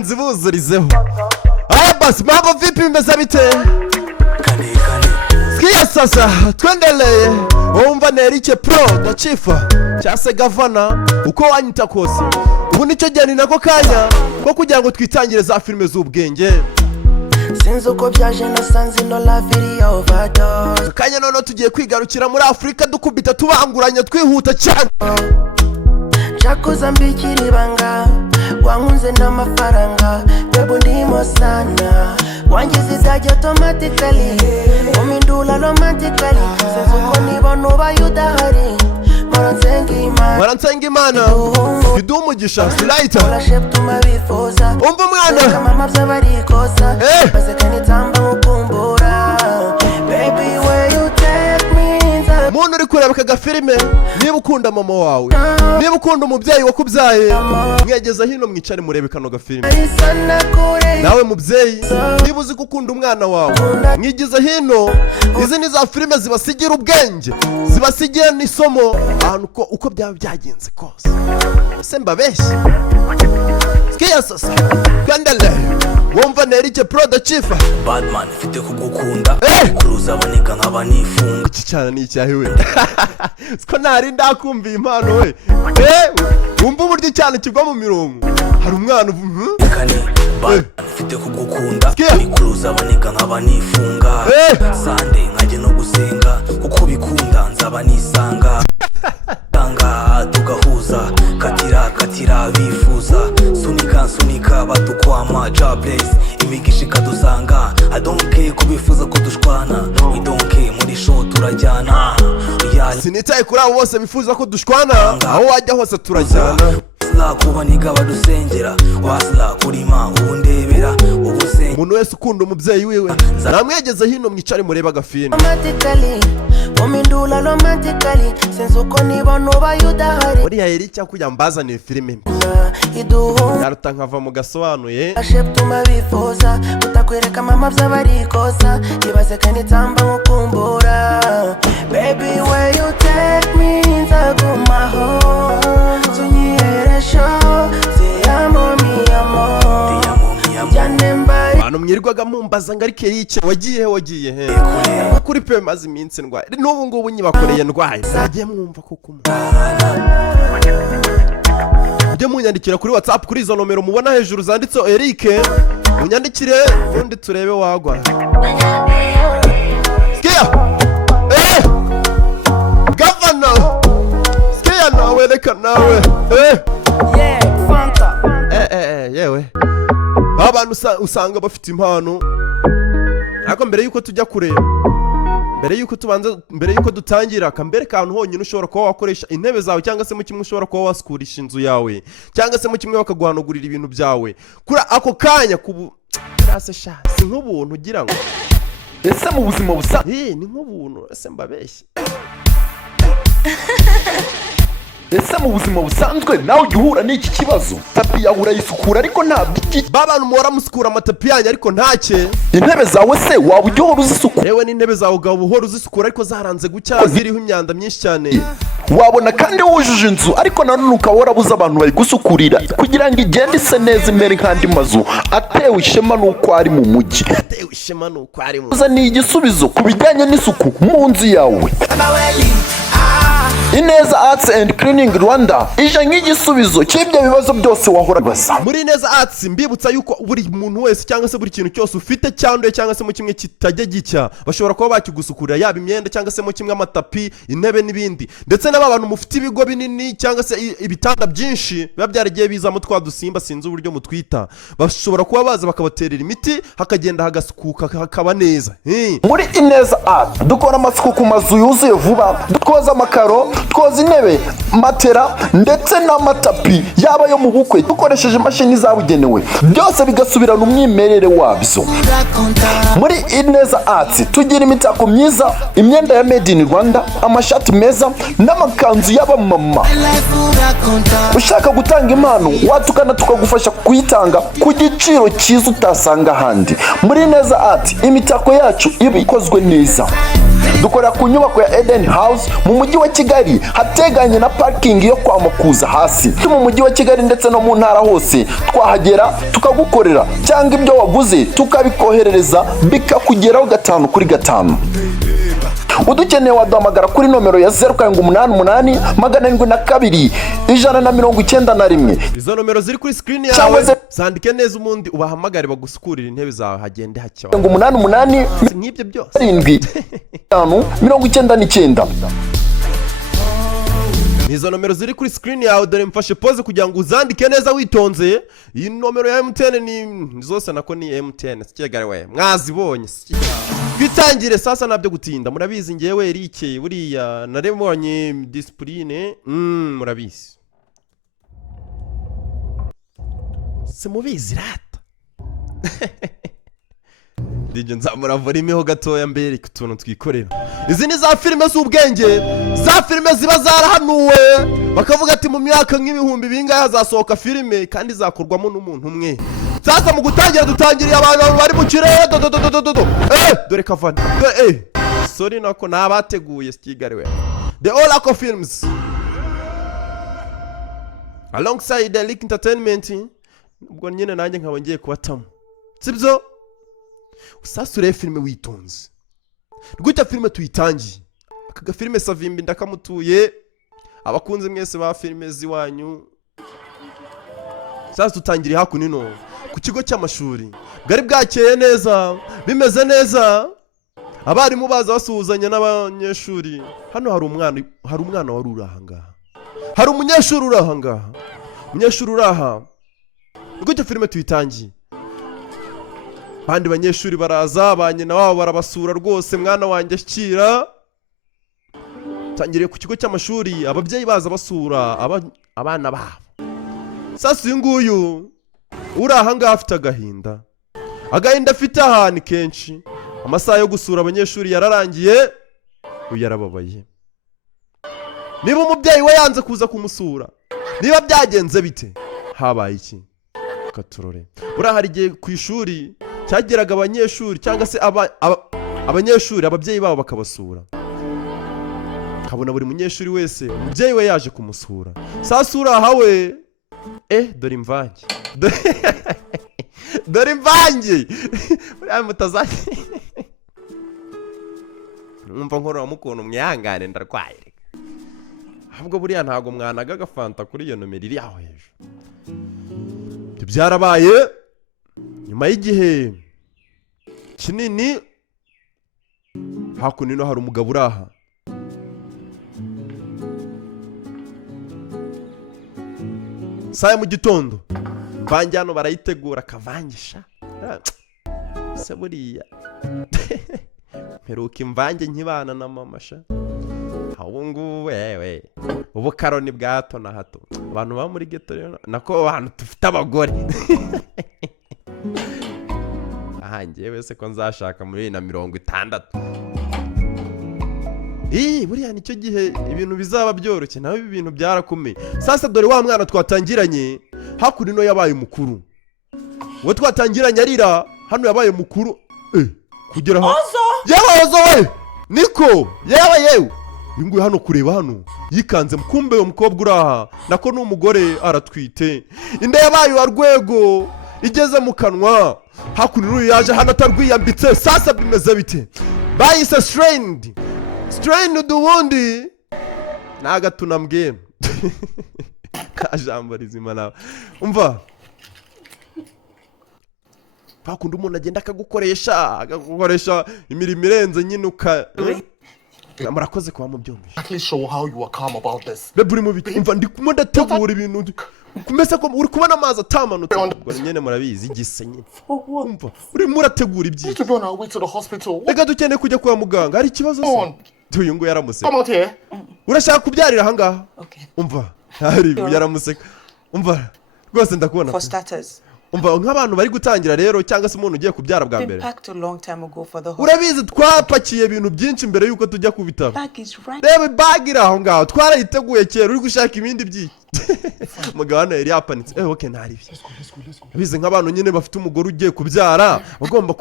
abanzi buzurizeho. Basi mambo vipi meza bite? Sikia sasa twendelee. Umva Nerike Pro da Chifa cyase Gavana uko wanyita kose. Ubu nicyo gihe nako kanya ko kugira ngo twitangire za filime z'ubwenge. Sinzi uko byaje nasanze no la video overdose. Kanya none tugiye kwigarukira muri Afrika dukubita tubanguranya twihuta cyane. Chakuza mbikiri banga wangunze n'amafaranga bebo ndimo sana wangize idage automatically umindula romantically sinzi uko nibona ubaye udahari Maransenga Imana idumugisha silaita umva mwana mama byabarikosa bazekani tamba mukumbura baby where you take me muntu uri kureba aka filime niba ukunda mama wawe niba ukunda umubyeyi wakubyaye mwegeza hino mwicare murebe kano gafilime nawe mubyeyi niba uzi gukunda umwana wawe mwigize hino izi ni za filime zibasigira ubwenge zibasigira n'isomo ahantu uko byaba byagenze kose ese mbabeshye sikia sasa kwendele wumva Nerike Pro da Chifa Badman fite kugukunda kuruza abaniga nk'abanifunga iki cyane ni icyahiwe siko ntari ndakumva impano we wumva uburyo cyane kigwa mu mirongo hari umwana kane Badman fite kugukunda kuruza abaniga nk'abanifunga Sunday nkajye no gusenga kuko bikunda nzaba nisanga tanga tugahuza katira bifuza sunika batukwama jobless imigisha ikadusanga I don't care kubifuza ko dushwana we don't care muri show turajyana sinitaye kuri abo bose bifuza ko dushwana aho wajya hose turajyana sla kuba niga badusengera wasla kurima ubundebera ubusenge umuntu wese ukunda umubyeyi wiwe namwegeze hino mwicare mureba agafilime umindula romantically sinzi uko nibona ubaye udahari uriya Nerike kujya mbazanira filime yaruta nkava mu gasobanuye asheptuma bifuza utakwereka mama byabarikosa ibaze kandi tamba mukumbura baby where you take me nzagumaho tunyiheresho ziyamo miyamo abantu mwirwaga mumbaza ngo ariko Nerike wagiye he kuri pe maze iminsi ndwaye n'ubu ngubu nyibakoreye ndwaye zagiye mwumva kuko ujye munyandikira kuri WhatsApp kuri izo nomero mubona hejuru zanditseho Nerike munyandikire undi turebe wagwa sikia Gavana sikia nawe reka nawe Fanta yewe abantu usanga bafite impano ariko mbere yuko tujya kureba mbere yuko dutangira akambere kantu honyine ushobora kuba wakoresha intebe zawe cyangwa se mu kimwe ushobora kuba waskurisha inzu yawe cyangwa se mu kimwe bakaguhanagurira ibintu byawe kuri ako kanya kurase sha si nk'ubuntu ugira ngo ese mu buzima busa ni nk'ubuntu ese mbabeshye ese mu buzima busanzwe nawe uhura n'iki kibazo tapi yawe urayisukura ariko nta biki babantu muhora musukura amatapi yanyu ariko ntacye intebe zawe se waba ujya uhora uzisukura yewe n'intebe zawe ugahora uhora uzisukura ariko zaranze gucya ziriho imyanda myinshi cyane wabona kandi wujuje inzu ariko nanone ukaba warabuze abantu bayigusukurira kugira ngo igende ise neza imere nk'andi mazu atewe ishema n'uko ari mu mujyi ni igisubizo ku bijyanye n'isuku mu nzu yawe Ineza Arts and Cleaning Rwanda ije nk'igisubizo cy'ibyo bibazo byose wahora basa muri Ineza Arts mbibutsa yuko buri muntu wese cyangwa se buri kintu cyose ufite cyanduye cyangwa se mu kimwe kitajya gicya bashobora kuba bakigusukurira yaba imyenda cyangwa se mu kimwe amatapi intebe n'ibindi ndetse n'abantu mufite ibigo binini cyangwa se ibitanda byinshi biba byaragiye bizamo twadusimba sinzi uburyo mutwita bashobora kuba baza bakabaterera imiti hakagenda hagasukuka hakaba neza muri Ineza Arts dukora amasuku ku mazu yuzuye vuba twoza amakaro twoza intebe matera ndetse n'amatapi yaba yo mu bukwe dukoresheje imashini zabugenewe byose bigasubirana umwimerere wabyo muri Ineza Arts tugira imitako myiza imyenda ya made in Rwanda amashati meza n'amakanzu y'abamama ushaka gutanga impano watukana tukagufasha kuyitanga ku giciro cyiza utasanga ahandi muri Ineza Arts imitako yacu iba ikozwe neza dukorera ku nyubako ya Eden House mu mujyi wa Kigali hateganye na parking yo kwa Makuza hasi. Mu mujyi wa Kigali ndetse no mu ntara hose twahagera tukagukorera, cyangwa ibyo waguze tukabikoherereza bikakugeraho 5 kuri 5. Udukeneye waduhamagara kuri nomero ya 0788 772 191. Izo nomero ziri kuri screen yawe zandike neza umundi ubahamagare bagusukurira intebe zawe hagende hacyo. 88 nk'ibyo byose 7 Izo nomero ziri kuri screen yawe dore mfashe pause kugira ngo uzandike neza witonze. Iyi nomero ya MTN ni zose nako ni MTN sikigare we mwazibonye. Twitangire sasa nabyo gutinda. Murabizi ngewe Eric buriya naremonye discipline murabizi. Semubizi rata. Dije nzamura volume ho gatoya mbere kutuntu twikorera. Izi ni za filime z'ubwenge, za filime ziba zarahanuwe bakavuga ati mu myaka nk'ibihumbi bingahe hazasohoka filime kandi zakorwamo n'umuntu umwe. Sasa mu gutangira dutangiriye abantu bari mu kirere dore kavana sorry nako nabateguye sikigare we The Oracle Films alongside the Link Entertainment. Ubwo nyine nanjye nkaba ngiye kubatamo sibyo. Usasure filime witonze rwita filime tuyitangiye. Aka filime Savimbi ndakamutuye abakunze mwese ba filime ziwanyu. Sasa tutangiriye hakunino ku kigo cy'amashuri bwari bwakeye neza bimeze neza, abarimu baza basuhuzanya n'abanyeshuri. Hano hari umwana wari urahangaha, hari umunyeshuri urahangaha, umunyeshuri uraha. Rwita filime tuyitangiye, bandi banyeshuri baraza banyina wabo barabasura rwose mwana wanjye akira. Tangiriye ku kigo cy'amashuri ababyeyi baza basura abana babo. Sasa uyu nguyu urahangaha afite agahinda afite ahantu kenshi. Amasaha yo gusura abanyeshuri yararangiye, uyu yarababaye. Niba umubyeyi we yanze kuza kumusura, niba byagenze bite, habaye iki? Katurore buriya hari igihe ku ishuri cyageraga abanyeshuri cyangwa se abanyeshuri ababyeyi babo bakabasura, kabona buri munyeshuri wese umubyeyi we yaje kumusura. Sasa uraha we dore imvange dore imvange buriya mutazanye numva nkora mukuntu mwihangane ndarwaye. Ahubwo buriya ntago mwanaga agafanta kuri iyo nomero iri aho hejuru. Byarabaye nyuma y'igihe kinini hakunino hari umugabo uraha. Saa mu gitondo banjyano barayitegura kavangisha se buriya mperuka imvange nkibana na mama sha. Ahubwo wewe ubu karoni bwa hato na hato abantu ba muri ghetto rero nako abantu dufite abagore. Aha ngewe se ko nzashaka muri 2060. Buriya nicyo gihe ibintu bizaba byoroshye, naho ibi bintu byarakomeye. Sasa dore wa mwana twatangiranye hakurino yabaye mukuru. Uwo twatangiranye arira hano yabaye mukuru. Kugera hano yabazo we niko yewe Ingu hano kureba hano yikanze mkumbe umukobwa uraha nako n'umugore aratwite. Inda yabaye wa rwego igeze mu kanwa hakunino yaje hano atarwiyambitse. Sasa bimeze bite? Bayise strained udubundi naga tunambwe kajambo rizima nawe umva bakunda umuntu agenda akagukoresha imirimo irenze nyine murakoze kuba mubyumvise. At least show how you are calm about this. Beburi mu biti umva ndikumo ndategura ibintu kumesa ko uri kubona amazi atamanutse ngo nyene murabizi igise nyine umva uri murategura ibyi To be on our way to the hospital. Reka dukene kujya kwa muganga hari ikibazo se tuyu ngo yaramuse. Come out here. Urashaka kubyarira hangaha? Okay. Umva hari yaramuseka umva rwose ndakubona For starters, umva nk'abantu bari gutangira rero cyangwa se umuntu ugiye kubyara bwa been mbere. packed a long time ago for the Urabizi twapakiye ibintu byinshi mbere yuko tujya ku bitaro. bag is right. Reba bag iri aho ngaho twarayiteguye kera uri gushaka ibindi byinshi. Mugabane yari yapanitse okay ntari byo. Bize nk'abantu nyine bafite umugore ugiye kubyara bagomba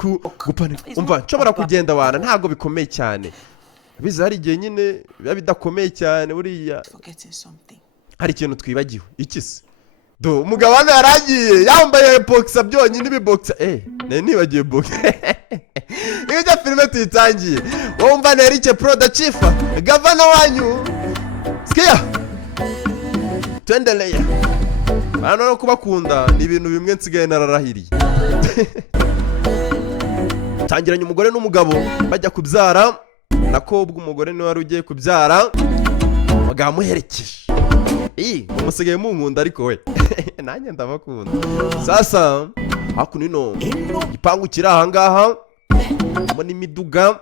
gupanika. Umva nshobora kugenda wana ntago bikomeye cyane. biza hari igihe nyine biba bidakomeye cyane buriya Forgetting something. hari ikintu twibagiwe iki se do umugabo hano yaragiye yambaye boxer byonyine ibiboksa nibagiye boxer iyo jya filime tuyitangiye wowe umva na Eric Pro da Chifa gavana wanyu sikia tuendelea bano no kubakunda ni ibintu bimwe nsigaye nararahiriye tangiranye umugore n'umugabo bajya kubyara nako umugore niwe wari ugiye kubyara bagamuherekeje umusigaye munkunda ariko we nanjye ndabakunda sasa hakuno ino igipangu kiri ahangaha mbona imiduga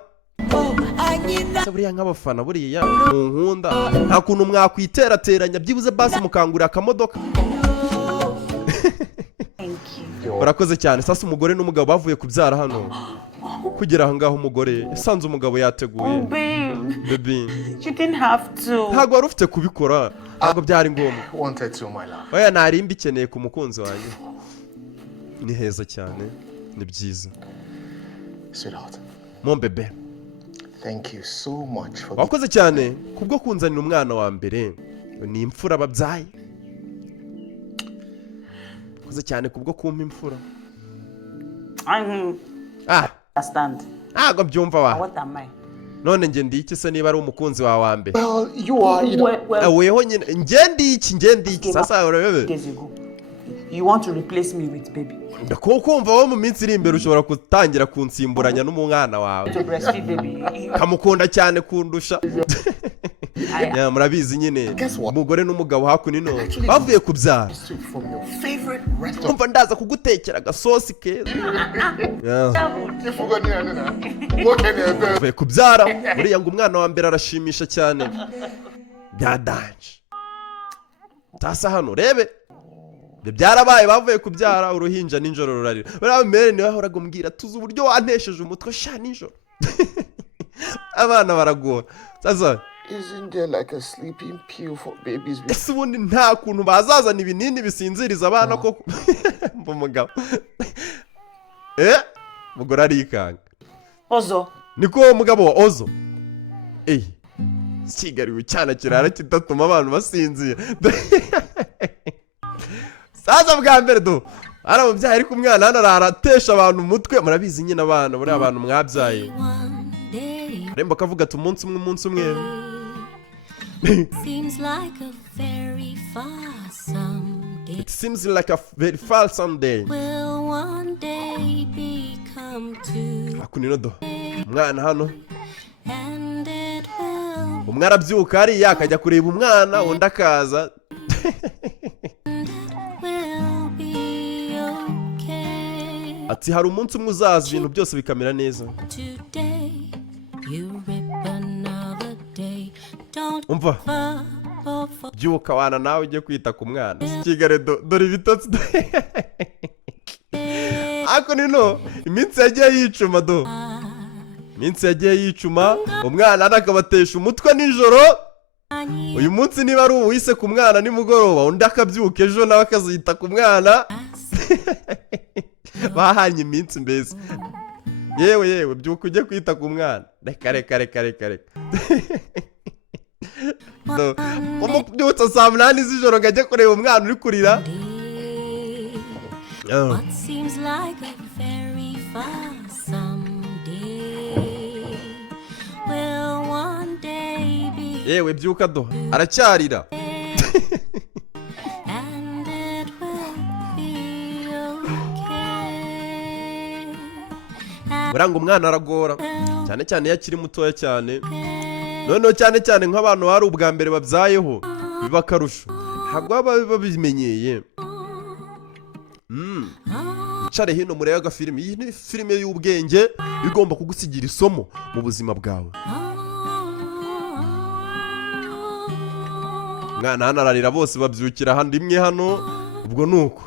buriya nk'abafana buriya mu nkunda nta kuntu mwakwiterateranya byibuze basi mukangurira akamodoka urakoze cyane sasa umugore n'umugabo bavuye kubyara hano kugera ahangaha umugore yasanze umugabo yateguye baby You didn't have to. ntabwo wari ufite kubikora ntabwo byari ngombwa Wanted to, my love. oya nari mbikeneye ku mukunzi wanjye ni heza cyane ni byiza Sweetheart, mon bebe thank you so much for wakoze cyane kubwo kunzanira umwana wa mbere ni imfura babyaye wakoze cyane kubwo kumpa imfura I understand. ntabwo byumva wa What am I? none njye ndi iki se niba ari umukunzi wawe wa mbere Well, you are, you know. weho nyine njye ndi iki sasa urebe Days ago. You want to replace me with baby. kumva wowe mu minsi iri imbere ushobora gutangira kunsimburanya n'umwana wawe To breastfeed baby. kamukunda cyane kundusha murabizi nyine umugore n'umugabo hakuno ino bavuye kubyara Soup from your favorite restaurant. kumva ndaza kugutekera agasosi keza You forgot the other. What can you do? bavuye kubyara buriya ngo umwana wa mbere arashimisha cyane byadanje tasa hano rebe byarabaye bavuye kubyara uruhinja ninjoro rurarira buriya mbere niwe ahoraga umbwira tuzi uburyo wantesheje umutwe sha ninjoro abana baragora sasa Isn't there like a sleeping pill for babies? ese ubundi nta kuntu bazazana ibinini bisinziriza abana koko mba umugabo umugore arikanga Ozo. niko uwo mugabo wa ozo kigariwe cyana kirara kidatuma abantu basinzira sasa bwa mbere do aramubyaye ariko umwana hano araratesha abantu umutwe murabizi nyine abana buriya abantu mwabyaye aremba akavuga ati umunsi umwe Seems like a very far someday. it seems like a very far someday Will one day become two, hakunino do umwana hano and it will umwe arabyuka hariya akajya kureba umwana undi akaza be okay. ati hari umunsi umwe uzaza ibintu byose bikamera neza Today you rip another day. Don't umva fall for byuka wana nawe ujye kwita ku mwana kigare dore ibitotsi ako nino iminsi yagiye yicuma do iminsi yagiye yicuma umwana akabatesha umutwe nijoro uyu munsi niba ari uwise ku mwana nimugoroba undi akabyuka ejo nawe akazita ku mwana bahanye iminsi mbese yewe byuka ujye kwita ku mwana reka umubyutsa saa munani z'ijoro ngo ajye kureba umwana uri kurira what seems like a very far someday. Will one day be yewe byuka do aracyarira and it will be okay. buranga umwana aragora cyane cyane iyo akiri mutoya cyane noneho cyane nk'abantu bari ubwa mbere babyayeho biba akarusho ntabwo baba babimenyeye icare hino murebe agafilime iyi ni filime y'ubwenge igomba kugusigira isomo mu buzima bwawe mwana hano ararira bose babyukira ahandi imwe hano ubwo ni uko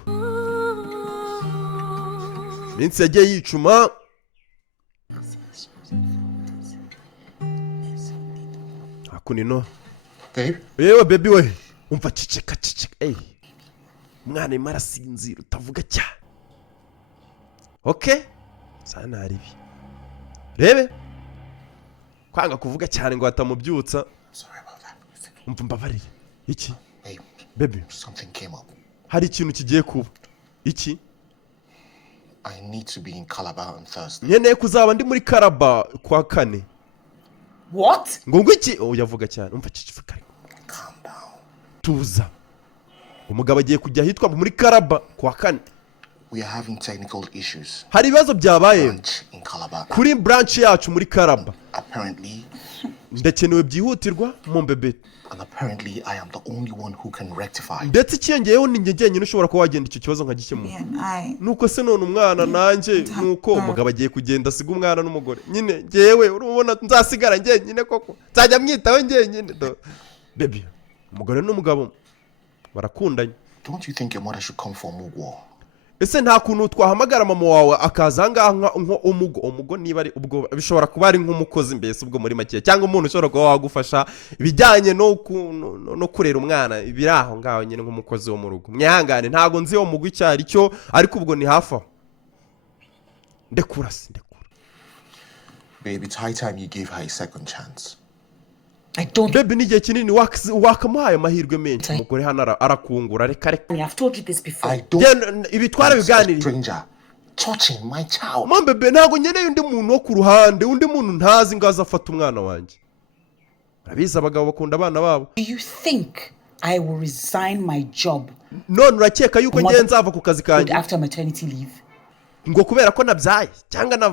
iminsi yagiye yicuma hakunino Babe, yewe baby we umva ciceka umwana arimo arasinzira utavuga cyane okay sana haribi rebe kwanga kuvuga cyane ngo atamubyutsa. Sorry about that. Umva mbabariye. Iki? Hey, Baby, something came up. hari ikintu kigiye kuba. Iki? I need to be in Calabar on Thursday. Nkeneye kuzaba ndi muri Karaba kwa kane. What? Ngo iki? Yavuga cyane. Umva kikivuga. Calm down. Tuza. Umugabo agiye kujya hitwa muri Karaba kwa kane. We are having technical issues. Hari ibibazo byabaye Branch in Calabar. kuri branch yacu muri Karaba. Apparently, Ndakenewe byihutirwa mu mbebe. and apparently I am the only one who can rectify. Ndetse ikiyongeyeho ni njye njyenyine ushobora kuba wagenda icyo kibazo nkagikemura. Nuko se none umwana nanjye nuko umugabo agiye kugenda asiga umwana n'umugore. Nyine ngewe urubona nzasigara njyenyine koko. Nzajya mwitaho njyenyine. Baby, umugore n'umugabo barakundanye. Don't you think your mother should come for Mugwo? Ese nta kuntu twahamagara mama wawe akaza ngaha nko umugo niba ari ubwo bishobora kuba ari nk'umukozi mbese ubwo muri make cyangwa umuntu ushobora kuba wagufasha ibijyanye no kurera umwana ibiraho ngaho nyine nk'umukozi wo mu rugo. Mwihangane ntago nzi wo mugo icyari cyo ariko ubwo ni hafa. Ndekura. Babe, it's high time you gave her a second chance. I don't. Baby ni gihe kinini wakamuhaye amahirwe menshi umugore hano arakungura reka. I've told you this before. I don't. Ibi twarabiganiriye. Stranger touching my child. Mama bebe ntago nyeneye undi muntu wo ku ruhande undi muntu ntazi ngaza afata umwana wanjye. Abiza abagabo bakunda abana babo. Do you think I will resign my job? None urakeka yuko ngiye nzava ku kazi kanjye After maternity leave. ngo kubera ko nabyaye cyangwa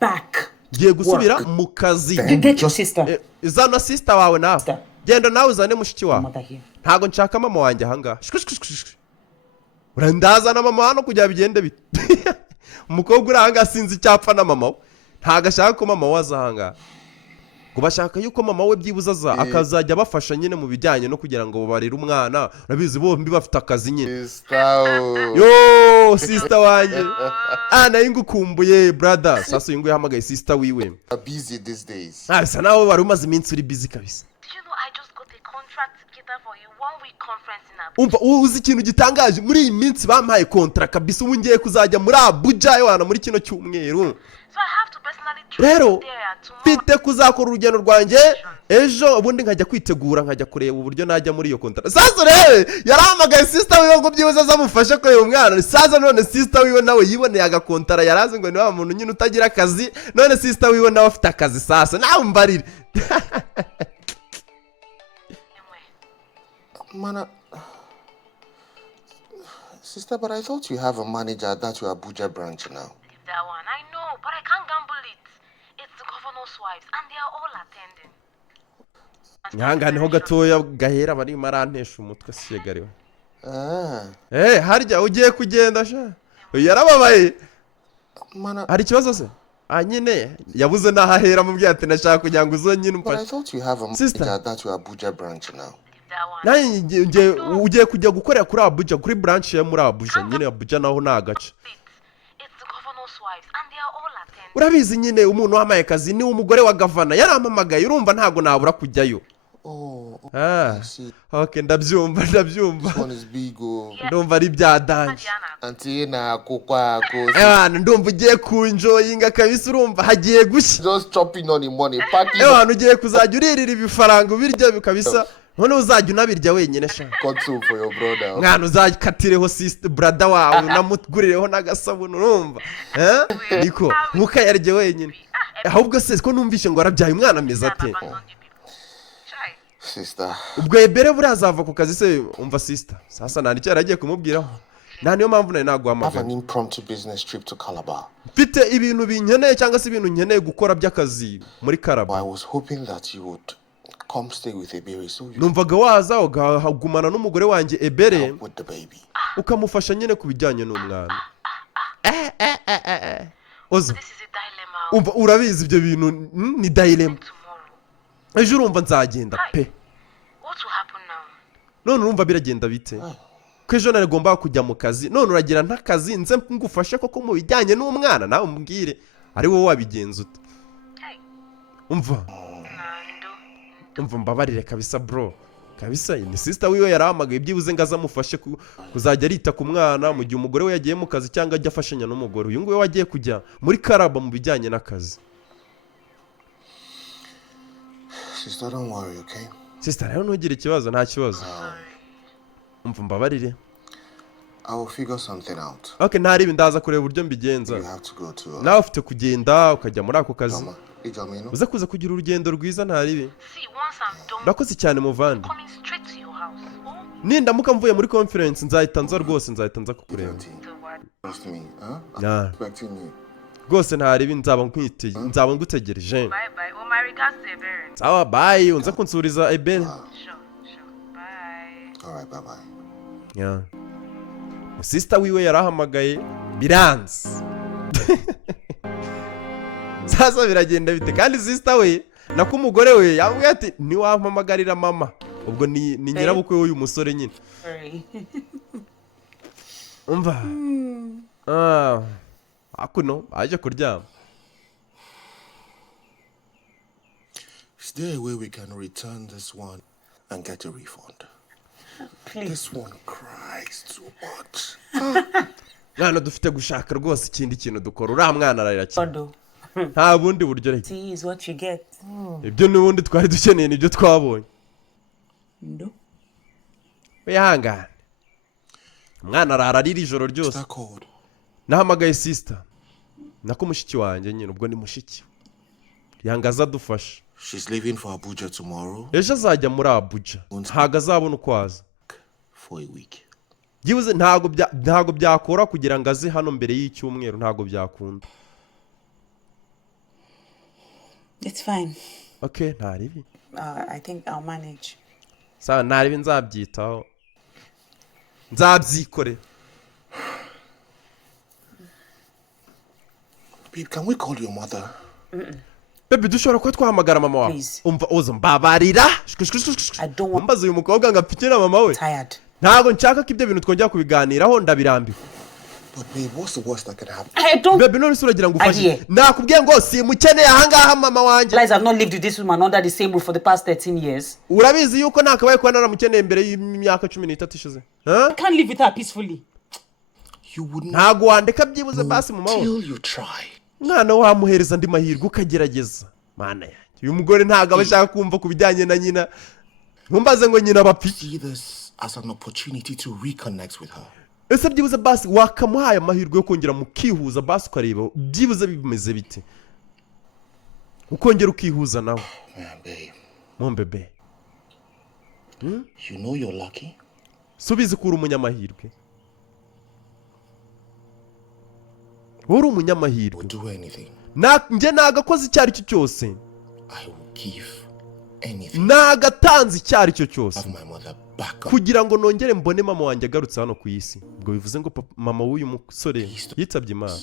Back. giye gusubira mu kazi. Get your sister. Izana sister wawe nawe. Genda nawe uzane mushiki wawe. Mother here. Ntago nshaka mama wanjye ahanga. Urandazana mama hano kujya bigende bite. Umukobwa urahanga sinzi icyapfa na mama we. Ntago ashaka ko mama we azahanga. Ngo bashaka yuko mama we byibuzaza akazajya bafasha nyine mu bijyanye no kugira ngo barire umwana. Urabizi bombi bafite akazi nyine. Yo sister wanjye. Nayo ngukumbuye brother. Sasa uyu nguyu yahamagaye sister wiwe. Busy these days. Bisa nawe wari umaze iminsi uri busy kabisa. Do you know I just got a contract together for a 1-week conference in Abuja? Umva uzi ikintu gitangaje muri iyi minsi bampaye contract kabisa ubu ngiye kuzajya muri Abuja yohana muri kino cyumweru. So I have to personally travel Rero there tomorrow. mfite kuzakora urugendo rwanjye ejo ubundi nkajya kwitegura nkajya kureba uburyo najya muri iyo contract. Sasa rero yarahamagaye sister wiwe ngo byibuze azamufashe kureba umwana. Sasa none sister wiwe nawe yiboneye agakontara yarazi ngo ni wa muntu nyine utagira akazi none sister wiwe nawe afite akazi sasa nawe mbarire. Mana, sister, but I thought you have a manager at that your Abuja branch now. That one, I know, but I can't gamble it. It's the governor's wives, and they are all attending. Nyangane ho gatoya gahera bari marantesha umutwe siyegariwe. Ah. Harya ugiye kugenda sha. Yarababaye. Mana, Hari ikibazo se? Nyine yabuze nahahera mu byate nashaka kugira ngo uzo nyine but I umfashe. thought you have a Sister. manager at that your Abuja branch now. That one. Nanjye ugiye kujya gukorera kuri Abuja kuri branch ya muri Abuja nyine Abuja naho nagace. It's the governor's wives, and they are all attending. Urabizi nyine umuntu wamaye kazi ni umugore wa gavana yarampamagaye urumva ntago nabura kujyayo. Oh, Ah. I see. Okay ndabyumva. This one is big. Oh. Ndumva ari byadanje. Diana, Auntie na kukwa Ndumva ugiye kunjoyinga kabisa urumva hagiye gushya. just chopping on the money. Party Ugiye kuzajya uririra ibifaranga ubirya kabisa. None uzajya unabirya wenyine sha. got soup for your brother. Mwana uzakatireho sister brother wawe unamugurireho n'agasabuni urumva. Niko mukayarye wenyine. Ahubwo se ko numvishe ngo arabyaye umwana ameze ate. abandon the people. Chai. Sister. Ubwo ebere burazava ku kazi se umva sister. Sasa nani cyara agiye kumubwiraho. Nta niyo mpamvu nari I have naguhamagara. an impromptu business trip to Calabar. Mfite ibintu binkeneye cyangwa se ibintu nkeneye gukora by'akazi muri I Karaba. was hoping that you would come stay with Ebere so you Numvaga waza ugahagumana n'umugore wanjye Ebere help with the baby. ukamufasha nyine ku bijyanye n'umwana. Ozo. This is a dilemma. Umva urabizi ibyo bintu ni dilemma. Tomorrow. Ejo urumva nzagenda pe. What will happen now? None urumva biragenda bite? Ko ejo narigomba kujya mu kazi none uragira ntakazi nze ngufashe koko mu bijyanye n'umwana nawe umbwire ari wowe wabigenza ute. Umva. Umva mbabarire kabisa bro. Kabisa ni sister wiwe yarahamagaye byibuze ngo azamufashe kuzajya arita ku mwana mu gihe umugore we yagiye mu kazi cyangwa ajya afashanya n'umugore. Uyu nguwe wagiye kujya muri Karaba mu bijyanye n'akazi. Sister, don't worry, okay? Sister rero ntugire ikibazo, nta kibazo. Umva mbabarire. I will figure something out. Okay, ntari ndaza kureba uburyo mbigenza. You have to go to... Nawe ufite kugenda ukajya muri ako kazi. Ijamino. Uza kuza kugira urugendo rwiza ntaribi. See, once I'm done, Urakoze cyane muvandi. coming straight to your house. Oh, Nindamuka mvuye muri conference nzahita nza rwose nzahita nza kukureba. don't worry. Trust me, huh? Yeah. I'm expecting you. Rwose ntaribi nzaba ngutegereje. Bye bye. Oh, my regards to your parents. Sawa bye, unza kunsuriza Ebel. Sure, sure. Bye. Alright, bye-bye. Yeah. Sister wiwe yarahamagaye biranze. Sasa biragenda bite kandi sister we nako umugore we yambwiye ati niwampamagarira mama. Ubwo ni nyirabukwe w'uyu musore nyine. Sorry. Umva. Akuno aje kuryama. Is there a way we can return this one and get a refund? Please. This one cries too much. Mwana dufite gushaka rwose ikindi kintu dukora uriya mwana ararira cyane. Odo. Nta bundi buryo reka. See is what you get. Ibyo n'ubundi twari dukeneye nibyo twabonye. No. Wihangane. Umwana ararira ijoro Is ryose. that cold? Nahamagaye sister. Nako mushiki wanjye nyine ubwo ni mushiki. Yangaza adufasha. She's leaving for Abuja tomorrow Ejo azajya muri Abuja. Ntago azabona uko aza. for a week. Yibuze ntago byakora kugira ngo aze hano mbere y'icyumweru ntago byakunda. It's fine. Okay, ntaribi. I think I'll manage. Sawa ntaribi nzabyitaho. Nzabyikore. Babe, can we call your mother? Baby dushobora kuba twahamagara mama wawe. Please. Umva oza mbabarira. I don't want Umbaza uyu mukobwa ngo apfikira mama we. tired. Ntago nshaka ko ibyo bintu twongera kubiganiraho ndabirambiwe. But babe, what's the worst that can happen? I don't Baby none suragira ngo ufashe. Agiye. Nakubwiye ngo simukeneye ahangaha mama wanje. realize I've not lived with this woman under the same roof for the past 13 years. Urabizi yuko nakabaye kuba naramukeneye mbere y'imyaka 13 ishize. I can't live with her peacefully. You would not Ntago wandeka byibuze basi mu mawo. till you try. Mwana wamuhereza andi mahirwe ukagerageza. Mana yanjye. Uyu mugore ntago abashaka kumva kubijyanye na nyina. Ntumbaze ngo nyina bapiki. See this as an opportunity to reconnect with her. Ese byibuze basi wakamuhaye amahirwe yo kongera mukihuza basi ukareba byibuze bimeze bite. Ukongera ukihuza nawe. Man, babe, Mon bebe. you know you're lucky. Subizi kuri umunyamahirwe. Wari umunyamahirwe. Would do anything. Nje nagakoze icyari cyo cyose. I will give anything. Nagatanze icyari cyo cyose. Have my mother back up. Kugira ngo nongere mbone mama wanjye agarutse hano ku isi. Ubwo bivuze ngo mama w'uyu musore yitabye Imana.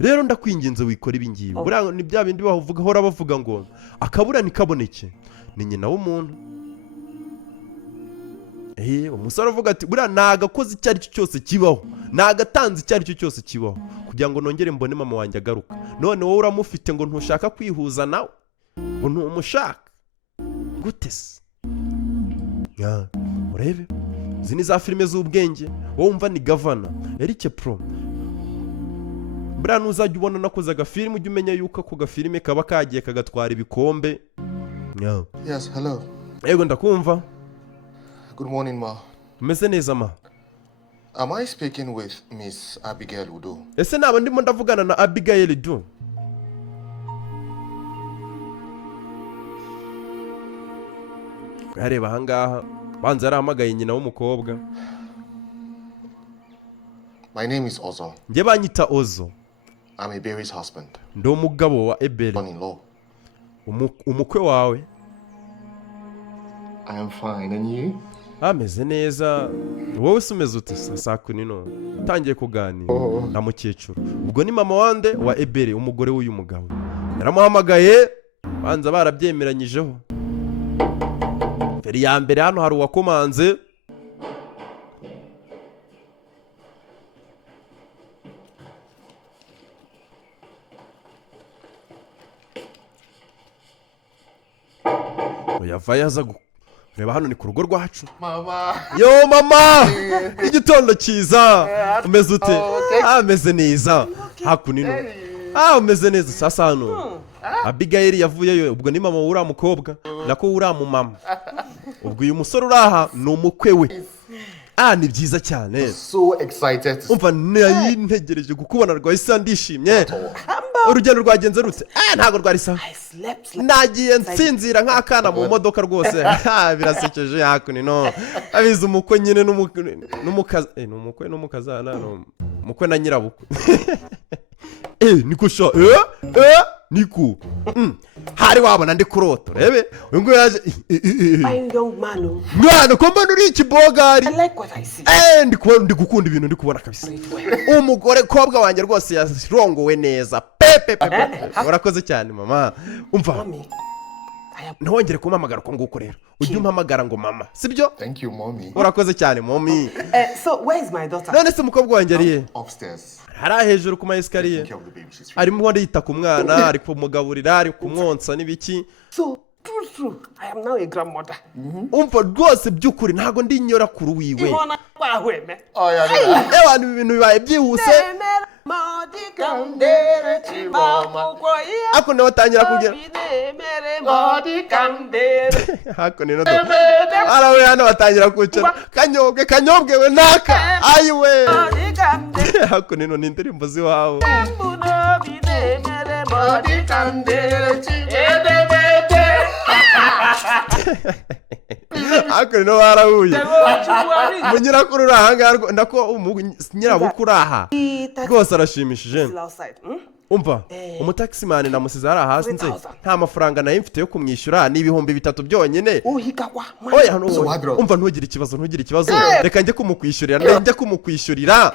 Rero ndakwinginze wikora ibi ngibi. Buriya ni bya bindi bavuga hora bavuga ngo akabura nikaboneke. Ni nyina w'umuntu. Umusore avuga ati buriya nagakoze icyari cyo cyose kibaho. Nagatanze icyari cyo cyose kibaho. Kugira ngo nongere mbone mama wanjye agaruka. None wowe uramufite ngo ntushaka kwihuza nawe. Ngo ntumushaka. Gute se? Urebe. Izi ni za filime z'ubwenge. Wowe umva ni Gavana. Eric Pro. Buriya nuzajya ubona nakoze agafilime ujye umenya yuko ako gafilime kaba kagiye kagatwara ibikombe. Yes, hello. Yego ndakumva. Good morning, ma. Umeze neza ma. Am I speaking with Miss Abigail Udo? Ese naba ndimo ndavugana na Abigail Du. Areba ahangaha banza yarahamagaye nyina w'umukobwa. My name is Ozo. Nge banyita Ozo. I'm Eberi's husband. Ndi umugabo wa Eberi. Son-in-law. Umukwe wawe. I am fine, and you? Ameze neza. Wowe sumeze ute saa kumi none. Tangiye kuganira na mukecuru. Ubwo ni mama wande wa Eberi umugore w'uyu mugabo. Yaramuhamagaye banza barabyemeranyijeho. Feri ya mbere hano hari uwakomanze. Yavaye aza reba hano ni ku rugo rwacu. Mama. Yo mama igitondo cyiza umeze ute? Ameze neza hakuno umeze neza sasa hano. Abigail yavuyeyo ubwo ni mama uriya mukobwa nako uriya mu mama. Ubwo uyu musore uraha ni umukwe we. Ni byiza cyane. So excited. Umva ntegereje kukubona rwahise ndishimye. Urugendo rwagenze rutse. Ntago rwari sawa. Nagiye nsinzira nk'akana mu modoka rwose. Birasekeje hakuni no. Abize umukwe nyine n'umukaza n'umukazana umukwe na nyirabukwe. Niko sha niko hari wabona ndi kuroto rebe uyu ngo yaje young man mwana ko mbona uri ikibogari. I like what I see. ndi gukunda ibintu ndi kubona kabisa. Umugore kobwa wanjye rwose yarongowe neza pepe. Urakoze cyane mama. Umva ntongere kumpamagara ko nguko rero ujye umpamagara ngo mama sibyo. Thank you mommy. Urakoze cyane mommy. So where is my daughter? None se umukobwa wanjye ari Upstairs. hari hejuru ku mayesikariye. Arimo wandi yita ku mwana ari kumugaburira ari kumwonsa n'ibiki. So true. I am now a grandmother. Umva rwose by'ukuri ntago ndi nyora kuru wiwe. Yeah. Abantu ibintu bibaye byihuse. Ako nawe atangira kugira hako nino do arawe hano batangira kucana kanyobwe we naka ayiwe hako nino ni indirimbo ziwawe. Hako nino barahuye munyirakuru urahanga ndako nyirabukuru aha rwose arashimishije. Umva umutaximani namusize ari hasi nze nta mafaranga nayo mfite yo kumwishyura ni 3,000 byonyine. Oya umva ntugire ikibazo reka njye kumukwishyurira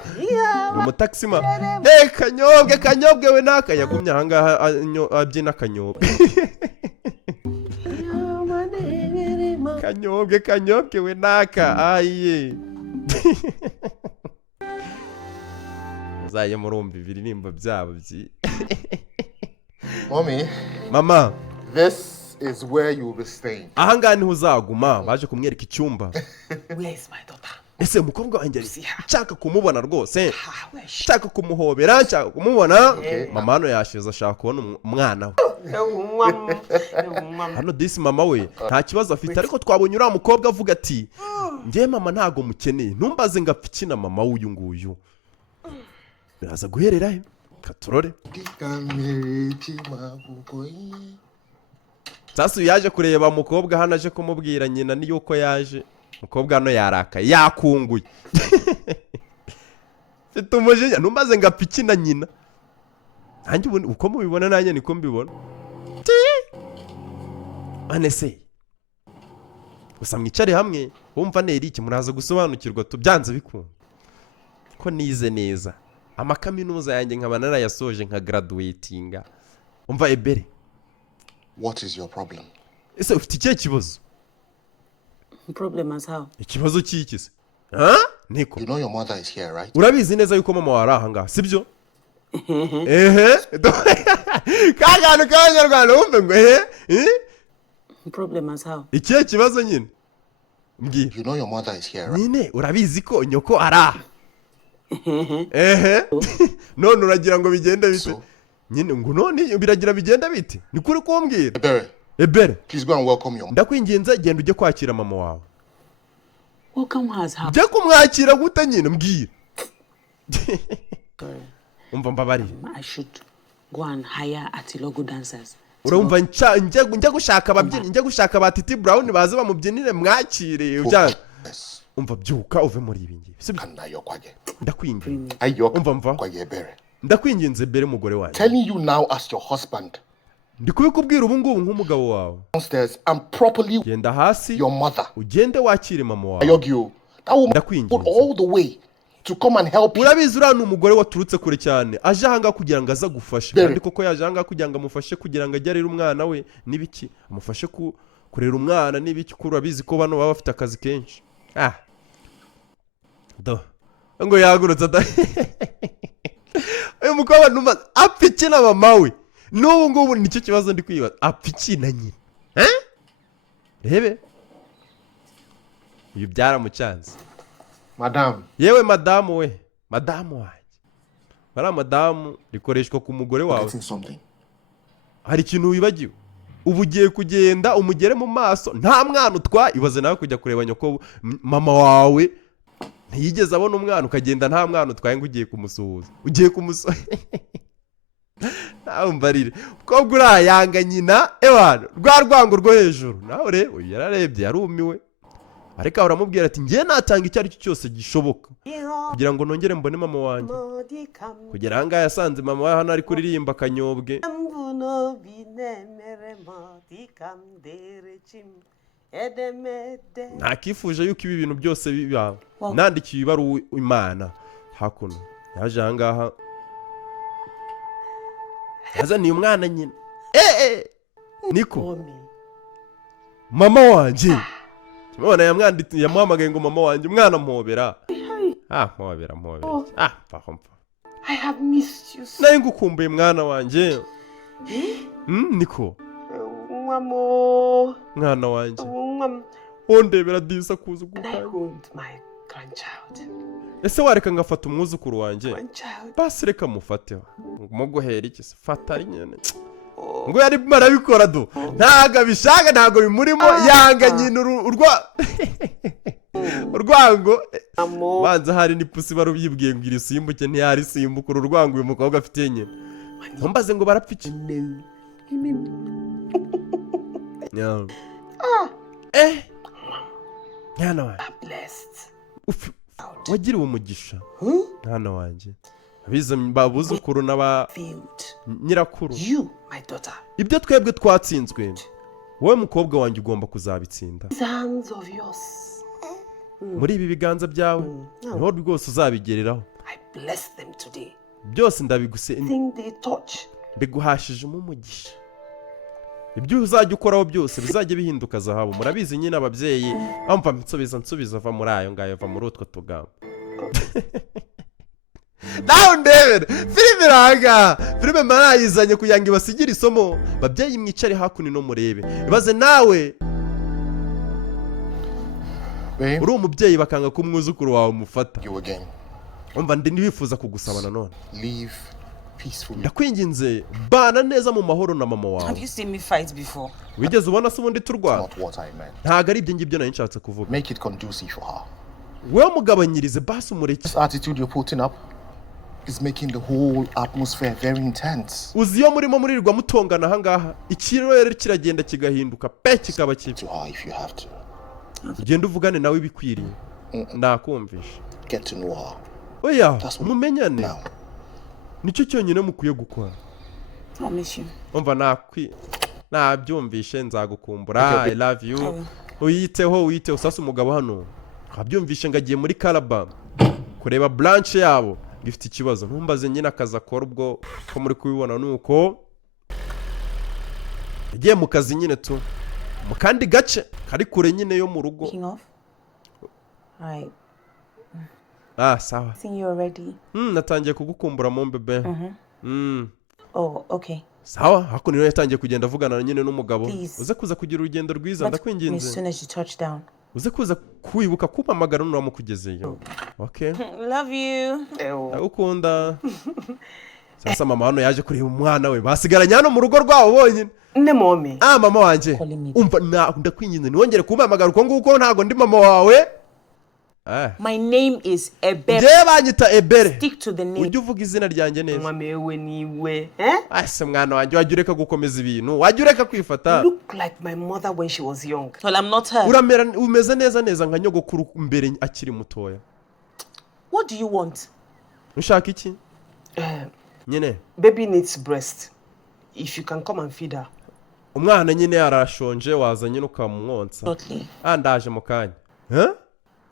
umutaxima. Kanyobwe we naka yagumye ahangaha abyina kanyobwe. Kanyobwe we naka aye. Zaye murumbi biririmba byabo byi. Mommy. Mama. This is where you will be staying. Ahanga ni uzaguma baje kumwereka icyumba. Where is my daughter? Ese umukobwa wanjye nshaka kumubona rwose. Nshaka kumuhobera nshaka kumubona. Mama hano yashize ashaka kubona umwana we. Hano disi mama we nta kibazo afite ariko twabonye uriya mukobwa avuga ati ngiye mama ntago mukeneye ntumbaze ngapfa ikina mama w'uyu nguyu. Biraza guherera he katurore. Sasa yaje kureba mukobwa hano aje kumubwira nyina ni yuko yaje. Mukobwa hano yaraka yakunguye. Fitumujinya ntumbaze ngapfa ikina nyina. Hanjye uko mubibona nanjye niko mbibona. Anese gusa mwicare hamwe wumva neri iki muraza gusobanukirwa tubyanze bikunda ko nize neza amakaminuza yanjye nkaba narayasoje nka graduatinga. Umva ebere. What is your problem? Ese ufite ikihe kibazo? Problem as how? Ikibazo cy'ikise? Niko. You know your mother is here, right? Urabizi neza yuko mama wari ahanga sibyo? Kagano k'Abanyarwanda wumve ngo Problem as how? Ikihe kibazo nyine? Mbwira. You know your mother is here, right? Nyine urabizi ko nyoko araha. None uragira ngo bigende bite? Nyine ngo none biragira bigenda bite? Ni kuri kumbwira. Ebere. Please go and welcome your mother. Ndakwinginze genda ujye kwakira mama wawe. Welcome has how? Jya kumwakira gute nyine mbwira. Umva mbabari. I should go and hire Atilogo dancers. Urumva njya gushaka ababyinnyi njya gushaka ba Titi Brown baze bamubyinire mwakire ujya. Umva byuka uve muri ibi ngibi. Kanda yokwaje. Ndakwinginze. Umva kwaje bere. Ndakwinginze bere mugore wanjye. Telling you now as your husband. Ndikubikubwira ubu ngubu nk'umugabo wawe. Downstairs and properly genda hasi your mother. Ugende wakire mama wawe. Ayogyo. That woman put all the way to come and help you. Urabizi uriya ni umugore waturutse kure cyane aje ahanga kugira ngo aza gufasha kandi koko yaje ahanga kugira ngo amufashe kugira ngo agerere umwana we nibiki amufashe kurera umwana nibiki kuri urabizi ko bano baba bafite akazi kenshi. Ngo yagurutse uyu mukobwa numa apfikina mama we n'ubu ngubu nicyo kibazo ndi kwibaza apfikina nyine rebe uyu byaramucanze. Madam. Yewe madamu we. Madamu wanjye. bari madamu rikoreshwa ku mugore wawe hari ikintu wibagiwe ubu ugiye kugenda umugere mu maso nta mwana utwa ibaze nawe kujya kureba nyoko mama wawe ntiyigeze abona umwana ukagenda nta mwana utwaye ngo ugiye kumusuhuza ugiye kumusuhuza nawe mbarire ukobwa urayanga nyina ewana rwa rwango rwo hejuru nawe rero yararebye yarumiwe ariko aramubwira ati ngiye natanga icyo ari cyo cyose gishoboka kugira ngo nongere mbone mama wanjye kugera aha ngaha yasanze mama we hano ari kuririmba akanyobwe ntakifuje yuko ibi bintu byose biba nandikiye ibaruwa Imana hakuno yaje aha ngaha yazaniye umwana nyina niko mama wanjye kimubona yamuhamagaye ngo mama wanjye umwana mpobera mpobera I have missed you so. nayo ngukumbuye mwana wanjye niko mwana wanjye wondebera disa kuza ese wareka ngafata umwuzukuru wanjye basi reka mufateho mu guhera iki se fata ari nyene ngo yari marabikora do ntaga bishaka ntago bimurimo yanga nyina urwango banza hari ni pusi barubyimbwiye ngo irisimbuke ntiyari simbuka urwango uyu mukobwa afite nyine ntumbaze ngo barapfiki mwana wanjye wagiriwe umugisha mwana wanjye abize babuzukuru n'aba nyirakuru ibyo twebwe twatsinzwe wowe mukobwa wanjye ugomba kuzabitsinda muri ibi biganza byawe niho rwose uzabigereraho byose mbiguhashijemo umugisha ibyo uzajya ukoraho byose bizajya bihinduka zahabu murabizi nyine ababyeyi bamva nsubiza va muri ayo ngayo va muri utwo tugambo nawe ndebere filime iranga filime marayizanye kugira ngo ibasigire isomo babyeyi mwicare hakuno no murebe ibaze nawe uri umubyeyi bakanga ko umwuzukuru wawe umufata umva ndi nibifuza kugusaba nanone ndakwinginze bana neza mu mahoro na mama wawe wigeze ubona se ubundi turwana ntago ari ibyo ngibyo nari nshatse kuvuga wewe mugabanyirize basi umureke is making the whole atmosphere very intense. Uzi iyo murimo murirwa mutongana aha ngaha ikirere kiragenda kigahinduka pe kikaba kibi. If you have to. Ugenda uvugane nawe bikwiriye. Ndakumvisha. Get to know her. Oya, mumenyane. Nicyo cyonyine mukwiye gukora. Umva nabyumvishe nzagukumbura. I love you. Uyiteho sasa umugabo hano. Abyumvishe ngagiye muri Calabam kureba branch yabo. Gifite ikibazo ntumbaze nyine akaza akora ubwo ko muri kubibona nuko yagiye mu kazi nyine tu mu kandi gace kari kure nyine yo mu rugo. Sawa. Think you're ready. Natangiye kugukumbura mu bebe. Oh, okay. Sawa, hako niyo yatangiye kugenda avugana nyine n'umugabo. Uze kuza kugira urugendo rwiza ndakwinginze. As soon as you touch down. Uze kuza kwibuka kumpamagara n'uwo mukugezeyo. Okay. Love you. Ndagukunda. Sasa mama hano yaje kureba umwana we basigaranye hano mu rugo rwabo bonyine. Nde mome. Mama wanje. Umva ndakwinginze niwongere kumpamagara uko nguko ntago ndi mama wawe. My name is Ebere. Je banyita Ebere. Stick to the name. Ujye uvuga izina ryanjye neza. Mwamewe niwe. Ase mwana wanjye wajye ureka gukomeza ibintu. Wajye ureka kwifata. You look like my mother when she was young. Well, I'm not her. Uramera umeze neza nka nyogokuru mbere akiri mutoya. What do you want? Ushaka iki? Nyine. Baby needs breast. If you can come and feed her. Umwana nyine yarashonje waza nyine ukamwonsa. Okay. Ndaje mu kanya.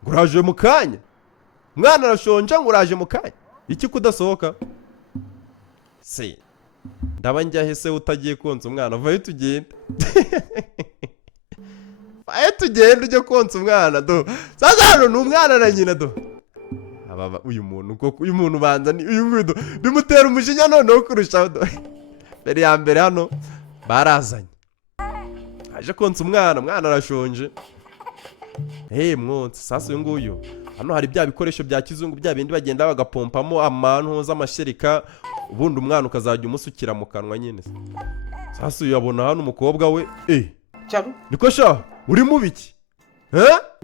Nguraje mu kanya. Mwana arashonje nguraje mu kanya. Iki kudasohoka? Se. Ndaba njyahe se utagiye konsa umwana vaye tugende. Vaye tugende ujye konsa umwana do. Sasa hano n'umwana na nyina do. Ababa uyu muntu banza ni uyu nguyu bimutera umujinya none kurusha do. Mbere ya mbere hano barazanye. Aje konsa umwana arashonje. Mwonse sasa uyu nguyu hano hari bya bikoresho bya kizungu bya bindi bagenda bagapompamo amantu z'amasherika ubundi umwana ukazajya umusukira mu kanwa nyine. Sasa uyabona hano umukobwa we Charu niko sha uri mu biki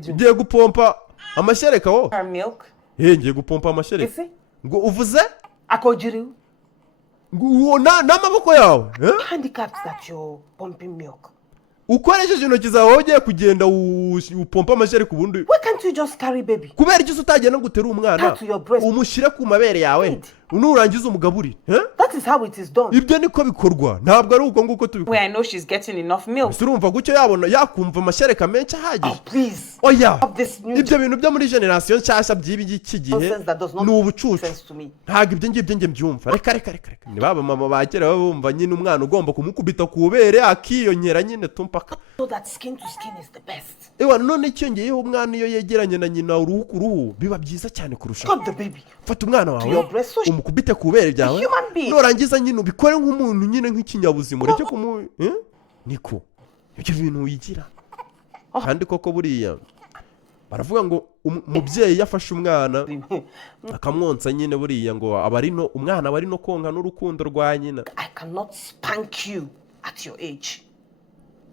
ugiye gupompa amashereka wo milk ngiye gupompa amashereka ngo uvuze akojiri n'amaboko yawe handicapped that you're pumping milk. ukoresheje intoki zawe ugiye kugenda upompa amashereka ubundi. Why can't you just carry baby? Kubera iki utagenda ngo utere umwana umushyire ku mabere yawe nurangiza umugaburire. That is how it is done. Ibyo niko bikorwa ntabwo ari uko nguko tubikora. I know she's getting enough milk. Urumva gucyo yabona yakumva amashereka menshi ahagije. Please. Oya ibyo bintu byo muri generation nshyashya by'iki gihe ni ubucucu. Ntabwo ibyo ngibyo nge mbyumva. Reka ni baba mama bakera bumva nyine umwana ugomba kumukubita kubere akiyonyera nyine tumpaka. So that skin to skin is the best. Ewa none icyo ngiyeho umwana iyo yegeranye na nyina uruhu ku ruhu biba byiza cyane kurusha. Cut the baby. Fata umwana wawe umukubite kubere byawe nurangiza nyine ubikore nk'umuntu nyine nk'ikinyabuzima ureke niko ibyo bintu wigira. Kandi koko buriya baravuga ngo umubyeyi yafashe umwana akamwonsa nyine buriya ngo umwana aba ari no konka n'urukundo rwa nyina. I cannot spank you at your age.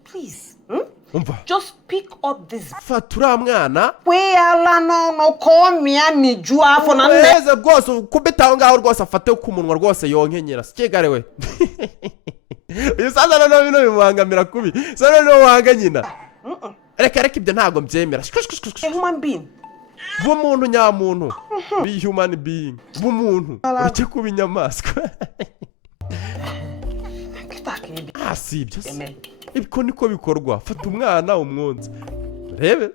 Please. Just pick up this. Fatura mwana. Wela no komia ni jua fo na nde. Eze rwose kubita ngaho rwose afate ku munwa rwose yonkenyera. Sikegare we. Uyu sasa no bino bimuhangamira kubi. Sasa no wanga nyina. Reka ibyo ntago mbyemera. Human being. Bumuntu nyamuntu. Be human being. Bumuntu. Ureke kuba inyamaswa. Si ibyo se. Ibiko niko bikorwa. Fata umwana umwonza. Rebe.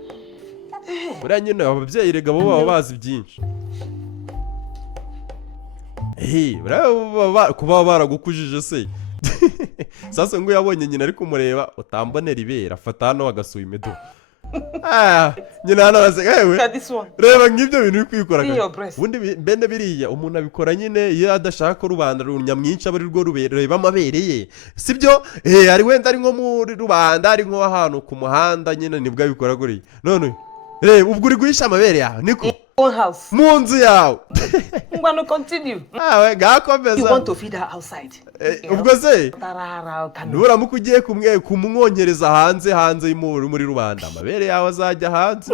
Buriya nyine ababyeyi rega bo baba bazi byinshi. Kuba baragukujije se. Sasa ngo yabonye nyina ari kumureba utambonera ibera afata hano agasuye imedo. Nyina hano araseka reba nk'ibyo bintu uri kwikora. Ubundi bende biriya umuntu abikora nyine iyo adashaka rubanda runyamwinshi aba ari rwo reba amabere ye. Sibyo? Ari wenda ari nko muri rubanda ari nko ahantu ku muhanda nyine nibwo abikora guriya. None reba ubwo uri guhisha amabere yawe niko mu nzu yawe. Ngwano continue. Gakomeza. You want to feed her outside. Ubwo se nuramuka ugiye kumwongereza hanze muri rubanda amabere yawe azajya hanze.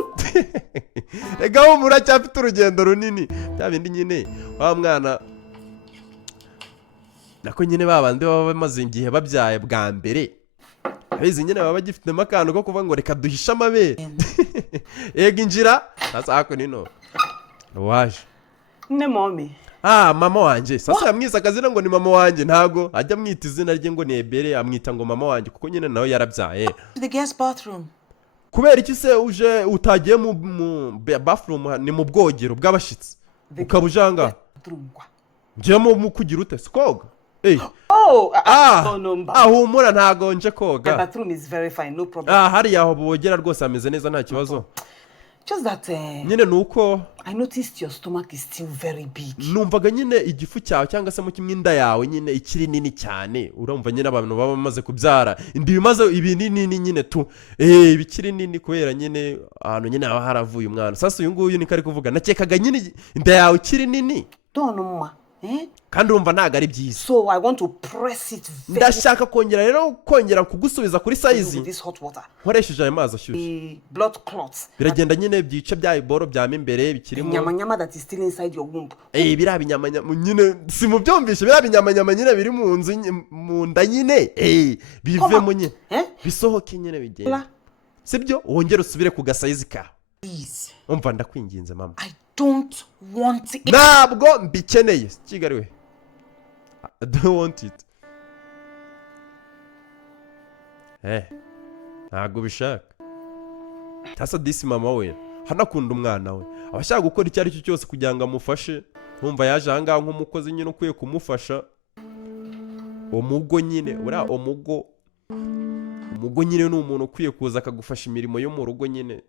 Rega wo muracyafite urugendo runini. Bya bindi nyine wa mwana nako nyine babandi baba bamaze igihe babyaye bwa mbere. Abizi nyine baba bagifitemo akantu ko kuvuga ngo reka duhishe amabere. Ega injira sasa ako nino waje ne mommy. Mama wanje sasa yamwisa akazina ngo ni mama wanje ntago ajya mwita izina rye ngo ni Ebere amwita ngo mama wanje kuko nyine nawe yarabyaye. The guest bathroom. Kubera iki se uje utagiye mu bathroom ni mu bwogero bw'abashitsi ukabujanga ngiye mu kugira ute koga. Humura ntago nje koga. The bathroom is very fine, no problem. Hari yaho bogera rwose ameze neza nta kibazo. Just that nyine nuko I noticed your stomach is still very big. Numvaga nyine igifu cyawe cyangwa se mu kimwinda yawe nyine ikiri nini cyane. Urumva nyine abantu baba bamaze kubyara indi bimaze ibinini nyine tu bikiri nini kubera nyine ahantu nyine aba haravuye umwana. Sasa uyu nguyu ni kari kuvuga nakekaga nyine inda yawe ikiri nini. Donuma kandi urumva ntago ari byiza. So I want to press it very. Ndashaka kongera kugusubiza kuri size. Nkoresheje ayo mazi ashyushye. Blood clots. Biragenda nyine byica bya iboro byama imbere bikirimo. Nyamanyama that is still inside your womb. Biriya binyamanyama nyine si mu byumvishe biriya binyamanyama nyine biri mu nzu mu nda nyine bivemo nyine bisohoke nyine bigenda. Sibyo wongera usubire ku gasayizi ka. Please. Umva ndakwinginze mama. I don't want it. Ntabwo mbikeneye. Kigali we. I don't want it. Ntabwo bishaka. Tasa disi mama we. Hanakunda umwana we. Abashaka gukora icyo ari cyo cyose kugira ngo amufashe. Umva yaje ahangaha nk'umukozi nyine ukwiye kumufasha. Umugo nyine umugo nyine ni umuntu ukwiye kuza akagufasha imirimo yo mu rugo nyine.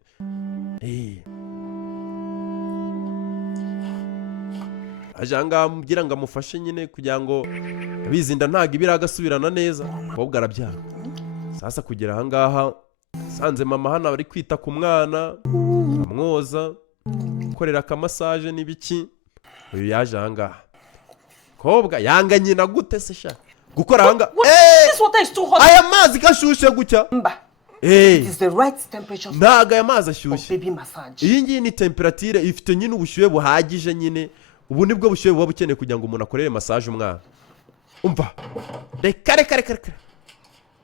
Ajanga mugira ngo amufashe nyine kugira ngo bizinda ntago ibiragasubirana neza. Kobwa arabyara. Sasa kugira ahangaha sanze mama hano ari kwita ku mwana amwoza korera akamasaje n'ibiki. Uyu yaje ahangaha kobwa yanga nyina gute se sha gukora ahangaha. This water is too hot. Aya mazi kashushe gutya. It is the right temperature ntago aya mazi for ashyushye. baby massage. Iyi ngiyi ni temperature ifite nyine ubushyuhe buhagije nyine. Ubu nibwo bushyuhe buba bukeneye kugira ngo umuntu akorere massage umwana. Umva reka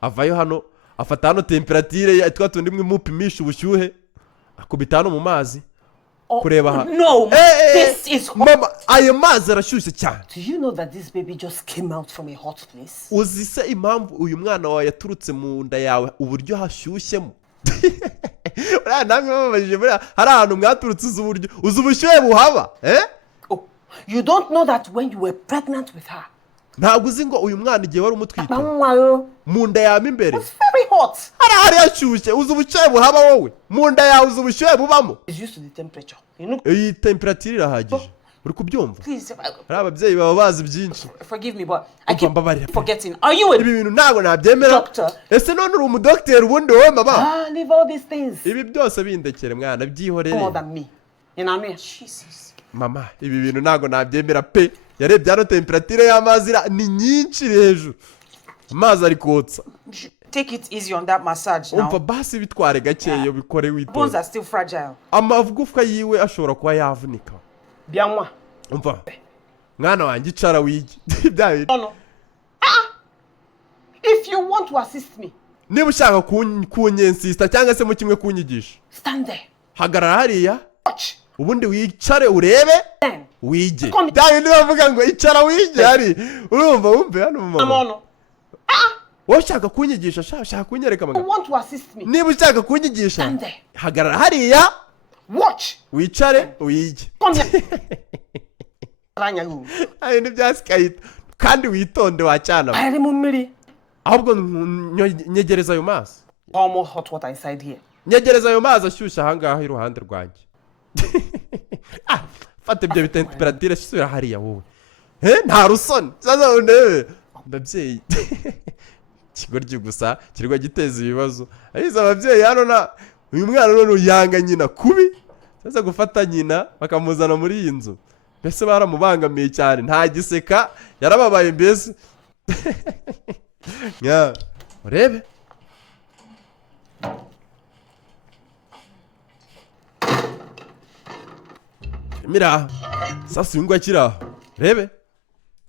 avayo hano afata hano temperature twa tundi mwe mupimisha ubushyuhe akubita hano mu mazi kureba ha. No, this is hot. Mama ayo mazi arashyushye cyane. Do you know that this baby just came out from a hot place? Uzi se impamvu uyu mwana wawe yaturutse mu nda yawe uburyo hashyushyemo? Namwe babajije hari ahantu mwaturutse uzi ubushyuhe buhaba Oh, you don't know that when you were pregnant with her. Ntabwo uzi ngo uyu mwana igihe wari umutwite mu nda yawe imbere It's very hot. hari hashyushye. Uzi ubushyuhe buhaba wowe mu nda yawe uzi ubushyuhe bubamo. It's used to the temperature. You know. Iyi temperature irahagije. Uri kubyumva? Please, hari ababyeyi baba bazi byinshi. forgive me, but I keep Mbabarira. forgetting. Are you a Ibi bintu ntabwo nabyemera. doctor? Ese none uri umudokiteri ubundi wowe mama? Leave all these things. Ibi byose bindekere mwana More byihorere. than me. You know what I mean? Jesus. Mama ibi bintu ntabwo nabyemera pe. Yarebye hano temperature y'amazi ni nyinshi hejuru. Amazi ari kotsa. Take it easy on that massage now. Umva basi bitware gakeyo bikore Bones witonze. are still fragile. Amagufwa yiwe ashobora kuba yavunika. Bien moi. Umva mwana wanjye icara wige. No, no. If you want to assist me, Niba ushaka kunyensista cyangwa se mu kimwe kunyigisha. stand there. Hagarara hariya. Watch. Ubundi wicare urebe Then. wige. Come. Dawe niba bavuga ngo icara wige hari. Urumva wumve hano mama. No. Wowe ushaka kunyigisha ushaka kunyereka You amagambo. want to assist me, Niba ushaka kunyigisha stand there. hagarara hariya Watch. wicare wige. Come here. Ranyagu. Ayo ni byasikayita kandi witonde wacyana. I remember. Ahubwo nyegereza ayo mazi. Almost hot water inside here. Nyegereza ayo mazi ashyushye ahangaha iruhande rwanjye. Fata ibyo temperature sura hariya wowe. Nta rusoni. Sasa unebe. Babyeyi. Kigoryi gusa kirwa giteza ibibazo. Ayiza ababyeyi hano na uyu mwana none yanga nyina kubi. Sasa gufata nyina bakamuzana muri iyi nzu. Mbese baramubangamiye cyane nta giseka yarababaye mbese. Ya urebe. Mira sasa uyu ngwa kira rebe.